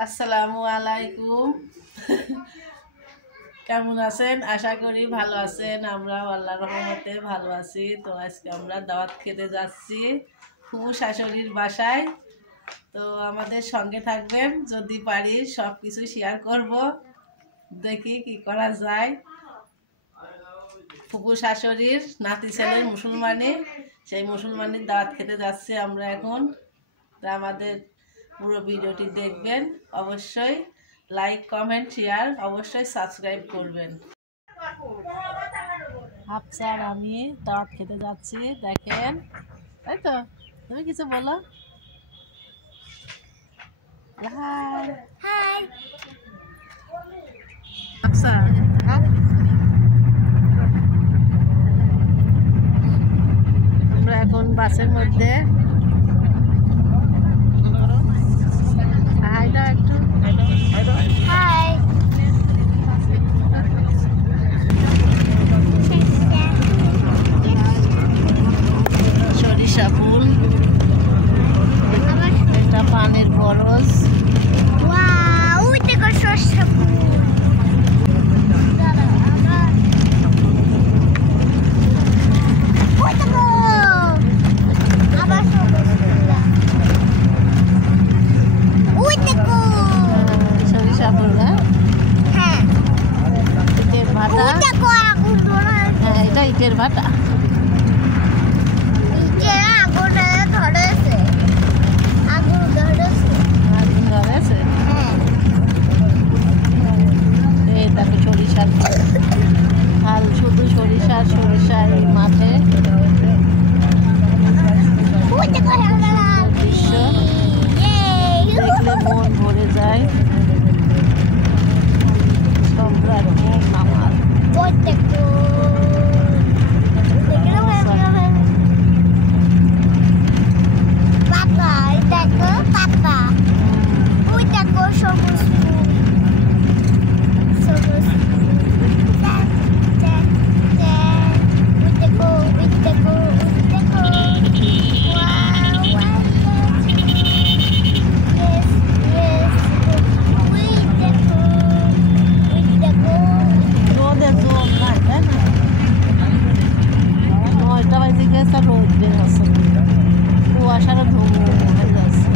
আসসালামু আলাইকুম। কেমন আছেন? আশা করি ভালো আছেন। আমরা আল্লাহর রহমতে ভালো আছি। তো আজকে আমরা দাওয়াত খেতে যাচ্ছি ফুফু শাশুড়ির বাসায়। তো আমাদের সঙ্গে থাকবেন, যদি পারি সব কিছু শেয়ার করব, দেখি কি করা যায়। ফুফু শাশুড়ির নাতি ছেলের মুসলমানি, সেই মুসলমানির দাওয়াত খেতে যাচ্ছি আমরা এখন। তো আমাদের পুরো ভিডিওটি দেখবেন, অবশ্যই লাইক কমেন্ট শেয়ার অবশ্যই সাবস্ক্রাইব করবেন। হাফসার আমি দাওয়াত খেতে যাচ্ছি, দেখেন। তাই তো, তুমি কিছু বলো। High high Hafsa. আমরা এখন বাসের মধ্যে। হাই দাও একটু। হাই। সরিষা ফুল, এটা পানের বরজ। ওয়াও, দেখো সরিষা ফুল। সরিষা ফুল, হ্যাঁ, ইটের ভাটা। হ্যাঁ, এটা ইটের ভাটা। আগুন ধরেছে। এই দেখো সরিষার হাল, শুধু সরিষা এই মাঠে। দৃশ্য দেখলে মন ভরে যায়। সম্রাট আমার রোদের জোর নাই, তাই না? 9টা বাজে গেছে, রোদ বের হচ্ছে, কুয়াশারও ধুম হয়ে যাচ্ছে।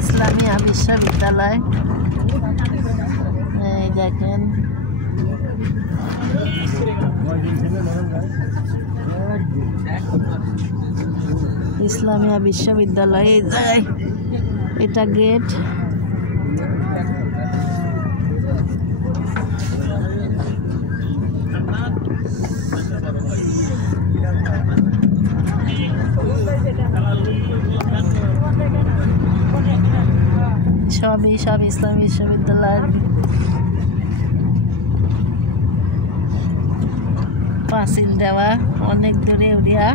ইসলামিয়া বিশ্ববিদ্যালয়, এই দেখেন। ইসলামিয়া বিশ্ববিদ্যালয়, এই জায়গায় এটা গেট। সব ইসলামী বিশ্ববিদ্যালয়ের পাঁচিল দেওয়া, অনেক দূরে উড়িয়া।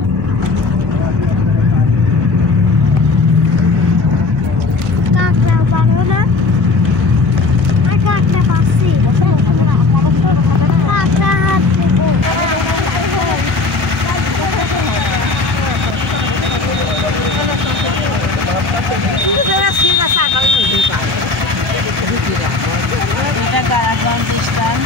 এটা কারাগঞ্জ স্থান।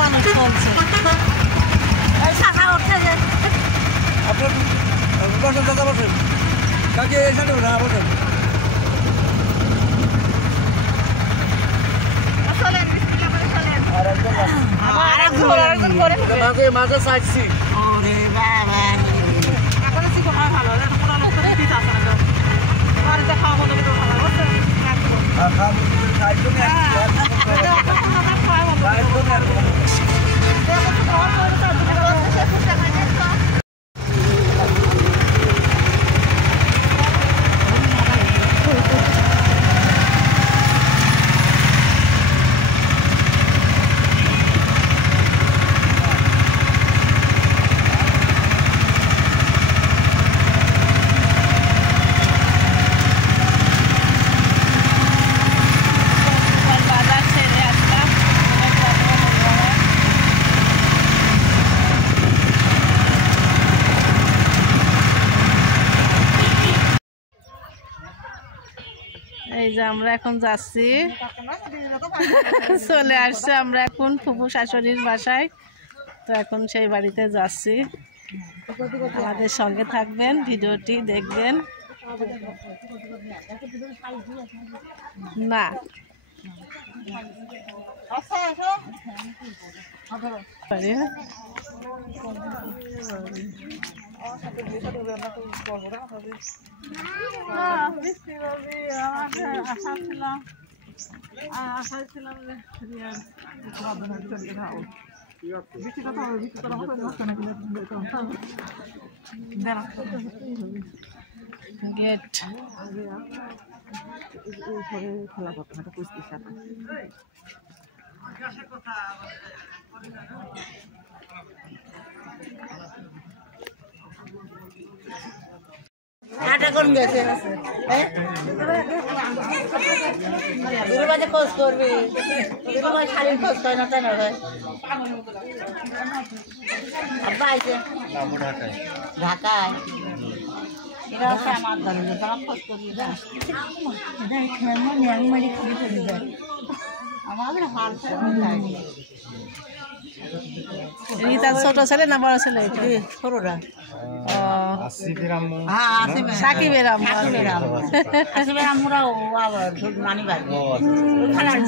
মানুষ চলছে। মাঝে সাইড সিট এই যে আমরা এখন যাচ্ছি, চলে আসছে আমরা এখন ফুফু শাশুড়ির বাসায়। তো এখন সেই বাড়িতে যাচ্ছি, আমাদের সঙ্গে থাকবেন, ভিডিওটি দেখবেন। না গেট খোলা করতে কোন গেছে খোঁজ করবি, শাড়ির খোঁজ করে না তাই না? আব্বা আছে ঢাকায়, এরা হচ্ছে আমার ধরে তারা খোঁজ করবি। আমাদের হাল রিতা ছোট ছেলে না বড় ছেলে? ছোটরা সাকিবের আম্মু। সাকিবের আম্মুরা ও আবার নানি বাড়ি খালার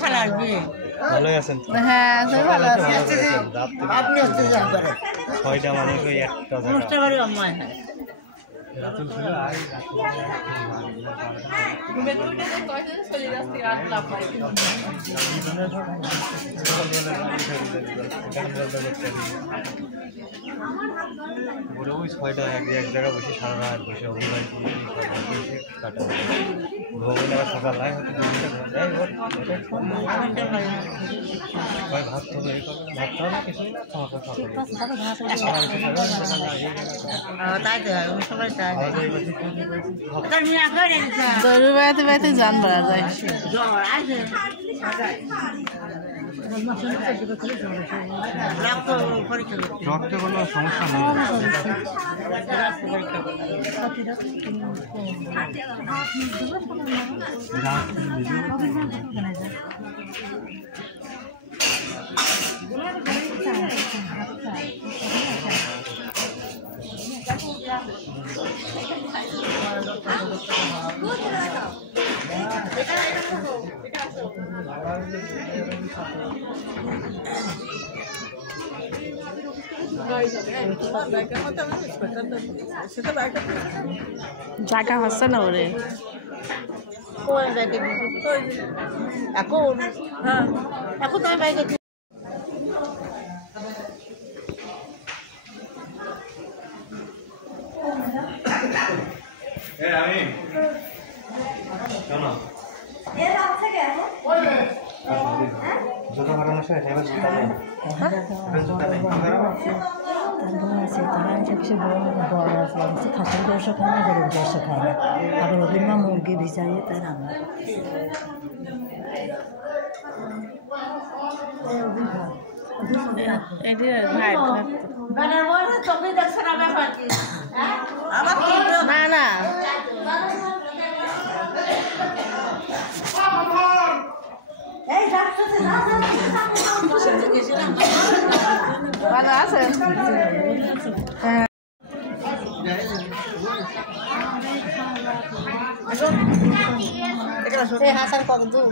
খালার বিয়ে। ভালোই আছেন? হ্যাঁ ভালো আছে। আপনি আসতে যাবেন 6টা মানুষ ওই একটা অনুষ্ঠান বাড়ি অম্মায় হয়। ওই 6টা এক জায়গায় বসে সারা রাত বসে অভিনয় করে কাটা ভোগলে আবার সকাল নাই ভাত তো ভাত না কিছুই না তাই তো সবাই তাই গরু বেড়াতে বেড়াতে যান বেড়া যায়। রক্তে কোনো সমস্যা নেই। জায়গা হচ্ছে না ওরে এখন এখন আমি বাইকে জুতো বানানোর সময় এবার জুতা নেই, জুতা নেই খাসির গোশ খায় না, গরুর গোশ খায় না, আবার ওদের মা মুরগি ভিজাইয়ে তাই রান্না। না না ভালো আছেন? হ্যাঁ হাসার কত দূর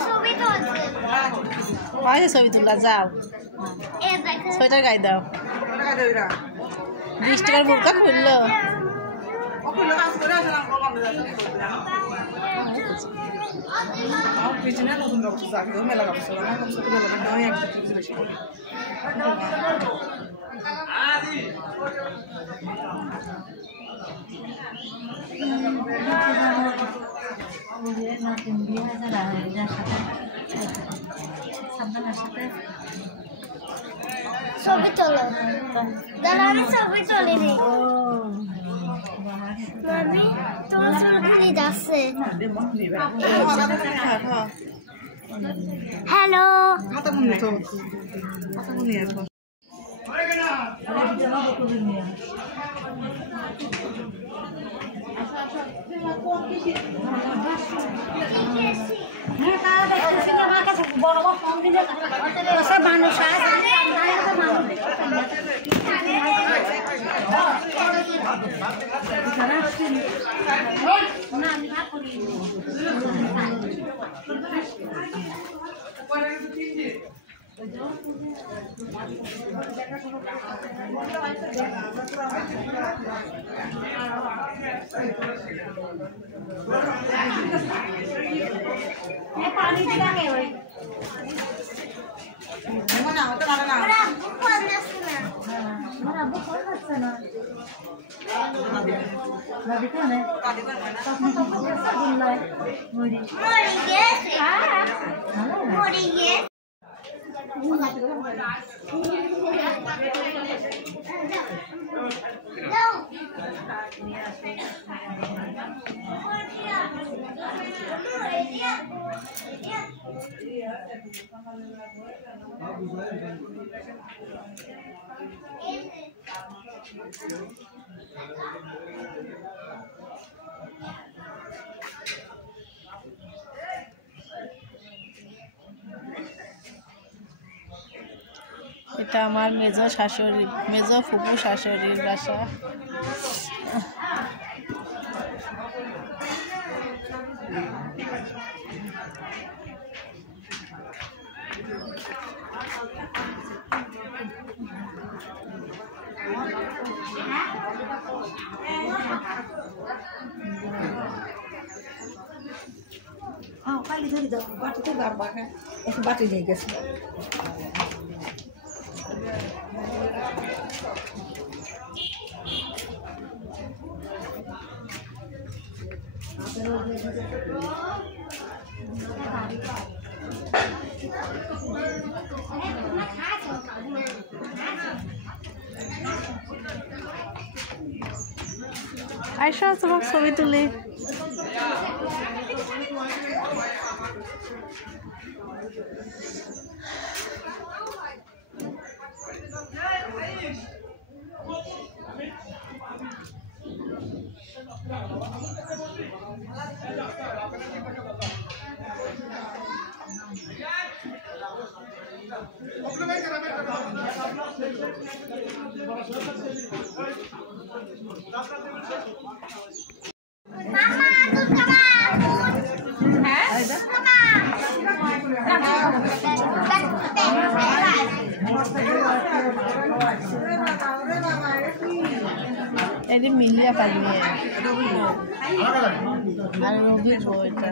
ছবি তো আছে। পায়ে ছবি তোলা যাও এ দেখো সোয়েটার গায়ে দাও 20 টাকার বোরকা খুললো নতুন বিয়ে যারা এটার সাথে সাবধানের সাথে ছবি তোলো দাদা আমি ছবি তুলি নি মামি তোমার ছবি যাচ্ছে হ্যালো বড় বড় ফোন দিলে মানুষ পানি দিলাম এটা আমার মেজো শাশুড়ি মেজো ফুপু শাশুড়ির বাসা পাইলে ধরে দাও বাটিতে বারবার একটু বাটি দিয়ে গেছে আয়শা তোমার ছবি তুলি মামা দুধ খাবা হ্যাঁ মামা এটি মিলিয়া পারবি আর রবির বইটা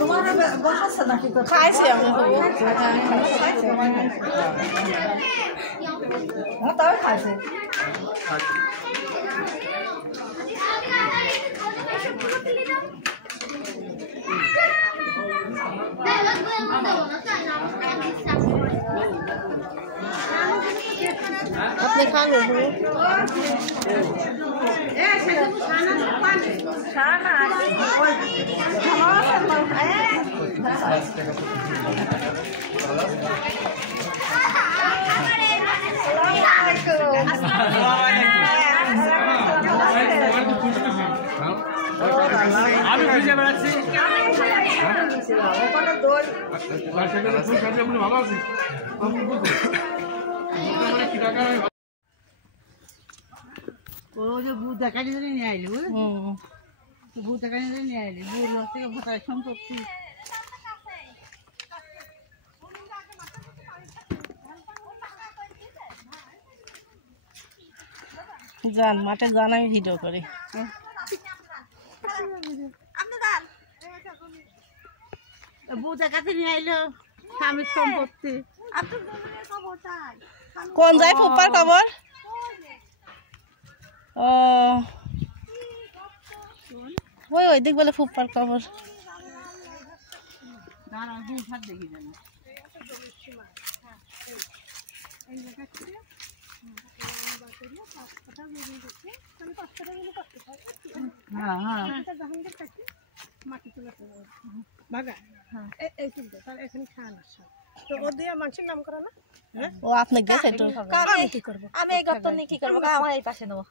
তোমার বসাচ্ছে নাকি খাইছি আমি তাও খাইছে Hãy subscribe cho kênh Ghiền Mì Gõ để không bỏ lỡ আপনি খান আমি খুঁজে বেড়াচ্ছি ভালো আছি ও যে ভূত দেখানি ধরে নিয়ে আইলি ভূত দেখানি ধরে নিয়ে আইলি ভূত থেকে ভূতায় সম্পত্তি যান মাঠে যান, আমি ভিডিও করি। ভূত দেখাতে নিয়ে আইলো স্বামীর সম্পত্তি। কোন যায় ফুপার খবর? ও ওই দিক বলে ফুপার খবর। দেখি জানি ও আপনি গেছে তো আমি এই গর্ত নিয়ে কি করবো? আমার এই পাশে নেবো।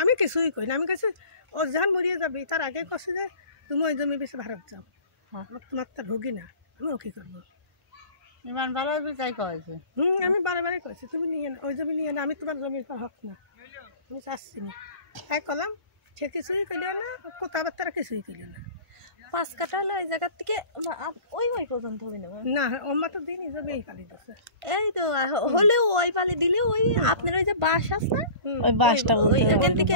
আমি কিছুই কই না, আমি কাছে ও যখন মরিয়ে যাবি তার আগে কষে যে তুমি ওই জমি বেশি ভারত যাও, তোমার তো ভোগী না, আমি ও কি করবো? ইমান ভালো বিচাই কয়েছে আমি বারে বারে কইছি তুমি নিয়ে না, ওই জমি নিয়ে না, আমি তোমার জমির হক না, আমি চাচ্ছি না। তাই কলাম সে কিছুই কইল না, কথাবার্তা কিছুই কইল না। 5 কাঠা হলে ওই জায়গার থেকে ওই পর্যন্ত হবে না? না ওমা তো দিনই জমি এই পালি দিচ্ছে। এই তো হলেও ওই পালি দিলে ওই আপনার ওই যে বাস আছে না, ওই বাসটা ওই এখান থেকে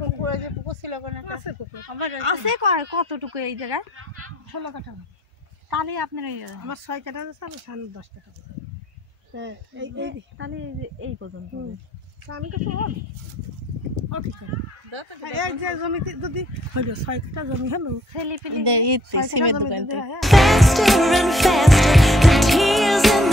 পুকুরে যে পুকুর ছিল কোন আছে পুকুর আছে কতটুকু এই জায়গায়? 16 কাঠা। তাহলে আপনার আমার 6 কাঠা আছে, আমি 10 কাঠা। তাহলে এই পর্যন্ত আমি কিছু ও কি করে এক যে জমিতে যদি হইল 6 কাঠা জমি হলো ফেলি সিমের দোকান। Faster and faster, the tears in